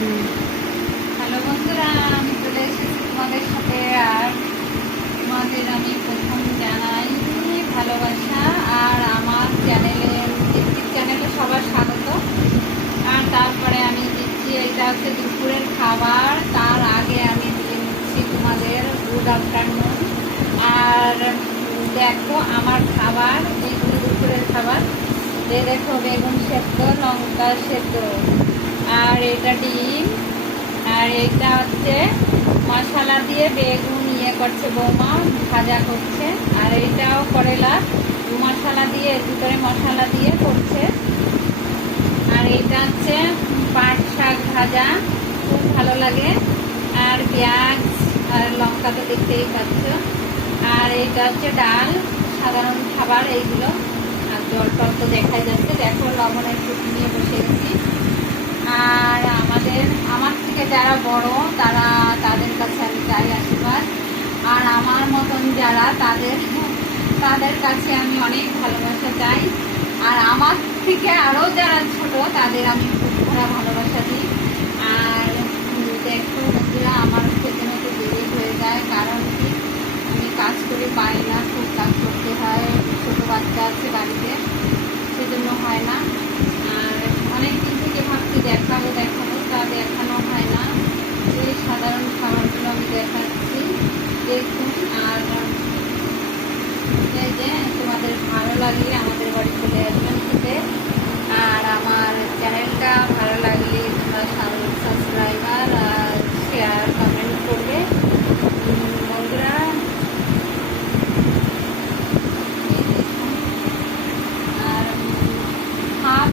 Hello বন্ধুরা, আমি চলে এসেছি তোমাদের সাথে। আর তোমাদের আমি প্রথম জানাই ভালোবাসা। আর আমার চ্যানেলে সবার স্বাগত। আর তারপরে আমি দিচ্ছি, এটা হচ্ছে দুপুরের খাবার। তার আগে আমি দিয়ে নিচ্ছি তোমাদের গুড আফটারনুন। আর দেখো আমার খাবার, এইগুলো দুপুরের খাবার। দেখো বেগুন সেদ্ধ, লঙ্কা সেদ্ধ, আর এটা ডিম, আর এটা হচ্ছে মশলা দিয়ে বেগুন করছে বৌমা, ভাজা করছে। আর এইটাও করেলা মশলা দিয়ে, ভিতরে মশলা দিয়ে করছে। আর এইটা হচ্ছে পাট শাক ভাজা, খুব ভালো লাগে। আর পেঁয়াজ আর লঙ্কা তো দেখতেই পাচ্ছ। আর এইটা হচ্ছে ডাল, সাধারণ খাবার এইগুলো। আর জল টল তো দেখাই যাচ্ছে। দেখো লবণের টুকু নিয়ে বসে গেছি। আর আমার থেকে যারা বড় তাদের কাছে আমি চাই আশীর্বাদ। আর আমার মতন যারা তাদের কাছে আমি অনেক ভালোবাসা চাই। আর আমার থেকে আরও যারা ছোট তাদের আমি